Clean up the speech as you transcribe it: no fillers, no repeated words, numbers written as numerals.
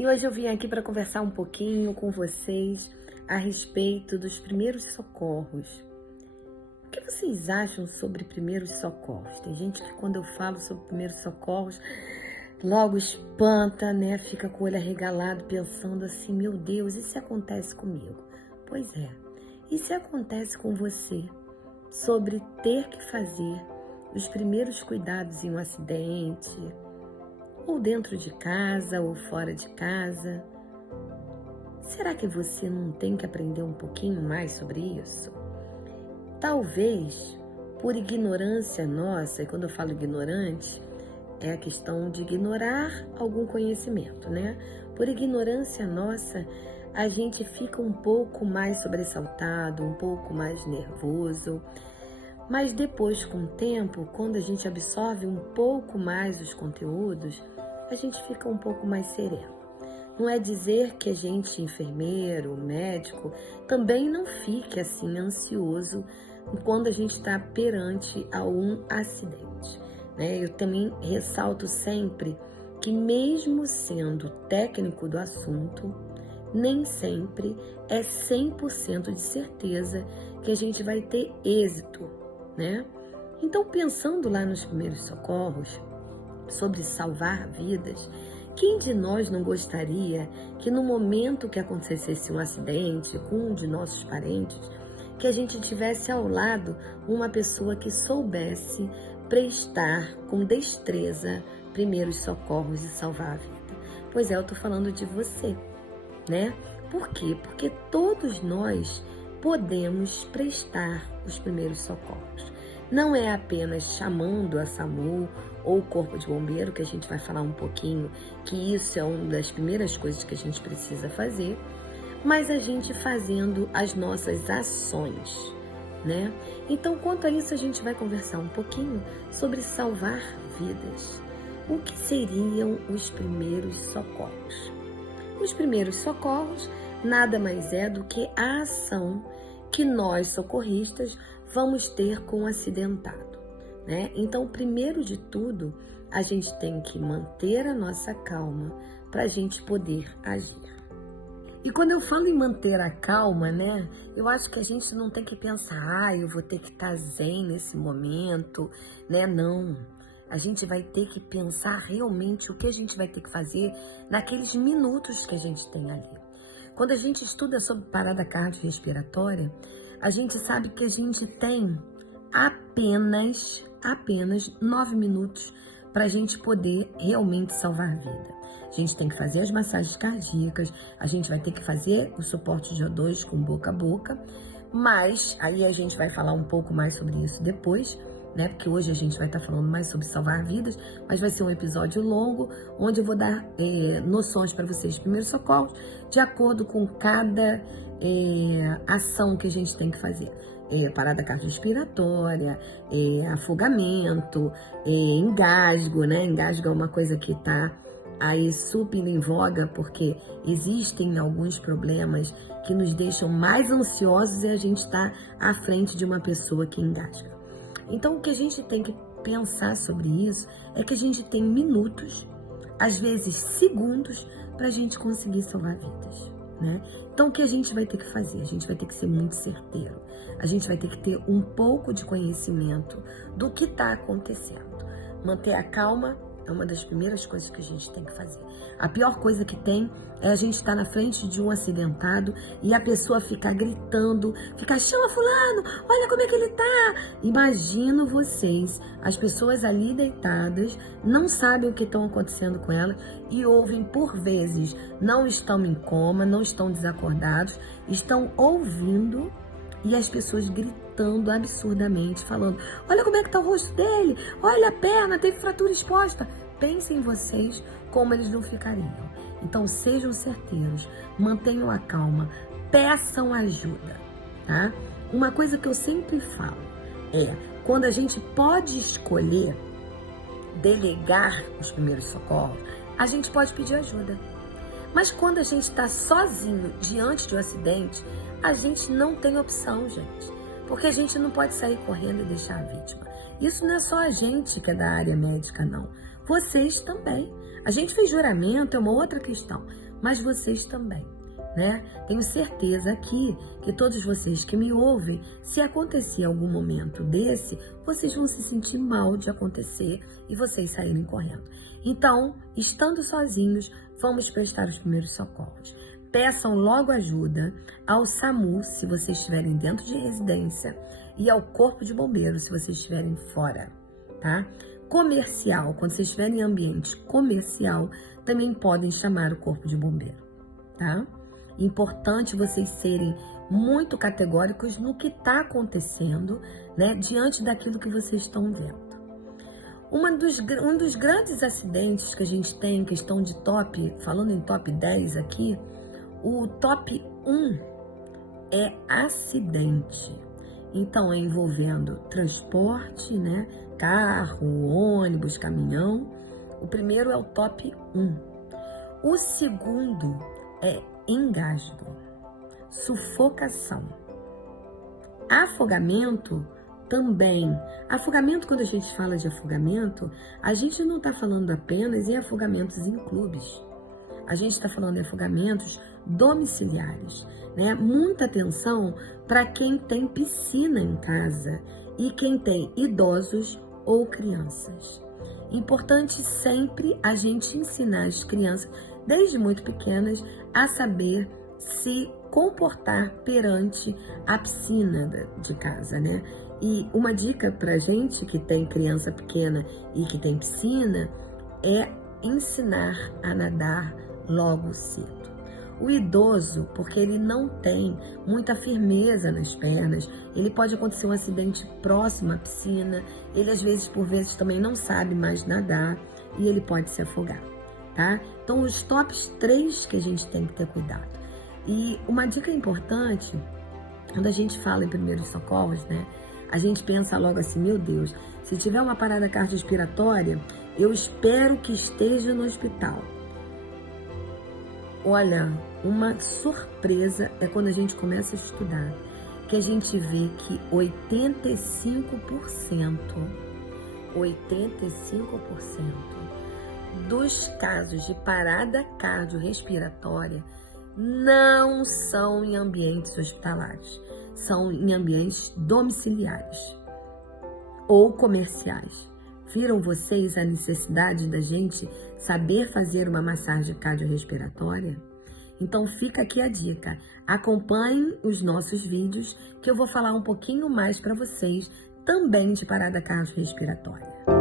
E hoje eu vim aqui para conversar um pouquinho com vocês a respeito dos primeiros socorros. O que vocês acham sobre primeiros socorros? Tem gente que quando eu falo sobre primeiros socorros, logo espanta, né? Fica com o olho arregalado pensando assim, meu Deus, e se acontece comigo? Pois é, e se acontece com você sobre ter que fazer os primeiros cuidados em um acidente, ou dentro de casa, ou fora de casa? Será que você não tem que aprender um pouquinho mais sobre isso? Talvez, por ignorância nossa, e quando eu falo ignorante, é a questão de ignorar algum conhecimento, né? Por ignorância nossa, a gente fica um pouco mais sobressaltado, um pouco mais nervoso, mas depois, com o tempo, quando a gente absorve um pouco mais os conteúdos, a gente fica um pouco mais sereno. Não é dizer que a gente, enfermeiro, médico, também não fique assim ansioso quando a gente está perante a um acidente, né? Eu também ressalto sempre que mesmo sendo técnico do assunto, nem sempre é 100% de certeza que a gente vai ter êxito, né? Então, pensando lá nos primeiros socorros, sobre salvar vidas, quem de nós não gostaria que no momento que acontecesse um acidente com um de nossos parentes, que a gente tivesse ao lado uma pessoa que soubesse prestar com destreza primeiros socorros e salvar a vida? Pois é, eu tô falando de você, né? Por quê? Porque todos nós podemos prestar os primeiros socorros. Não é apenas chamando a SAMU ou o Corpo de Bombeiro, que a gente vai falar um pouquinho, que isso é uma das primeiras coisas que a gente precisa fazer, mas a gente fazendo as nossas ações, né? Então, quanto a isso, a gente vai conversar um pouquinho sobre salvar vidas. O que seriam os primeiros socorros? Os primeiros socorros nada mais é do que a ação que nós, socorristas, vamos ter com o acidentado, né? Então, primeiro de tudo, a gente tem que manter a nossa calma para a gente poder agir. E quando eu falo em manter a calma, né? Eu acho que a gente não tem que pensar, eu vou ter que estar zen nesse momento, né? Não. A gente vai ter que pensar realmente o que a gente vai ter que fazer naqueles minutos que a gente tem ali. Quando a gente estuda sobre parada cardiorrespiratória, a gente sabe que a gente tem apenas 9 minutos para a gente poder realmente salvar a vida. A gente tem que fazer as massagens cardíacas, a gente vai ter que fazer o suporte de O2 com boca a boca, mas aí a gente vai falar um pouco mais sobre isso depois, né? Porque hoje a gente vai estar falando mais sobre salvar vidas, mas vai ser um episódio longo, onde eu vou dar noções para vocês de primeiros socorros, de acordo com cada ação que a gente tem que fazer. Parada cardiorrespiratória, afogamento, engasgo, né? Engasgo é uma coisa que está aí super em voga, porque existem alguns problemas que nos deixam mais ansiosos e a gente está à frente de uma pessoa que engasga. Então, o que a gente tem que pensar sobre isso é que a gente tem minutos, às vezes segundos, para a gente conseguir salvar vidas, né? Então, o que a gente vai ter que fazer? A gente vai ter que ser muito certeiro. A gente vai ter que ter um pouco de conhecimento do que está acontecendo. Manter a calma é uma das primeiras coisas que a gente tem que fazer. A pior coisa que tem é a gente estar na frente de um acidentado e a pessoa ficar gritando, ficar, chama fulano, olha como é que ele tá. Imagino vocês, as pessoas ali deitadas, não sabem o que estão acontecendo com elas e ouvem por vezes, não estão em coma, não estão desacordados, estão ouvindo e as pessoas gritando absurdamente, falando, olha como é que tá o rosto dele, olha a perna, teve fratura exposta. Pensem em vocês como eles não ficariam. Então, sejam certeiros, mantenham a calma, peçam ajuda, tá? Uma coisa que eu sempre falo é, quando a gente pode escolher delegar os primeiros socorros, a gente pode pedir ajuda. Mas quando a gente está sozinho diante de um acidente, a gente não tem opção, gente. Porque a gente não pode sair correndo e deixar a vítima. Isso não é só a gente que é da área médica, não. Vocês também. A gente fez juramento, é uma outra questão, mas vocês também, né? Tenho certeza aqui que todos vocês que me ouvem, se acontecer algum momento desse, vocês vão se sentir mal de acontecer e vocês saírem correndo. Então, estando sozinhos, vamos prestar os primeiros socorros. Peçam logo ajuda ao SAMU, se vocês estiverem dentro de residência, e ao Corpo de Bombeiros, se vocês estiverem fora, tá? Comercial, quando vocês estiverem em ambiente comercial, também podem chamar o Corpo de Bombeiro, tá? Importante vocês serem muito categóricos no que está acontecendo, né, diante daquilo que vocês estão vendo. Um dos grandes acidentes que a gente tem, questão de top, falando em top 10 aqui, o top 1 é acidente. Então, é envolvendo transporte, né, carro, ônibus, caminhão. O primeiro é o top 1. O segundo é engasgo, sufocação. Afogamento também. Afogamento, quando a gente fala de afogamento, a gente não está falando apenas em afogamentos em clubes. A gente está falando em afogamentos domiciliares, né? Muita atenção para quem tem piscina em casa e quem tem idosos ou crianças. Importante sempre a gente ensinar as crianças, desde muito pequenas, a saber se comportar perante a piscina de casa, né? E uma dica pra gente que tem criança pequena e que tem piscina é ensinar a nadar logo cedo. O idoso, porque ele não tem muita firmeza nas pernas, ele pode acontecer um acidente próximo à piscina, ele às vezes, por vezes, também não sabe mais nadar e ele pode se afogar, tá? Então, os tops 3 que a gente tem que ter cuidado. E uma dica importante, quando a gente fala em primeiros socorros, né? A gente pensa logo assim, meu Deus, se tiver uma parada cardiorrespiratória, eu espero que esteja no hospital. Olha, uma surpresa é quando a gente começa a estudar, que a gente vê que 85% dos casos de parada cardiorrespiratória não são em ambientes hospitalares, são em ambientes domiciliares ou comerciais. Viram vocês a necessidade da gente saber fazer uma massagem cardiorrespiratória? Então fica aqui a dica. Acompanhem os nossos vídeos que eu vou falar um pouquinho mais para vocês também de parada cardiorrespiratória.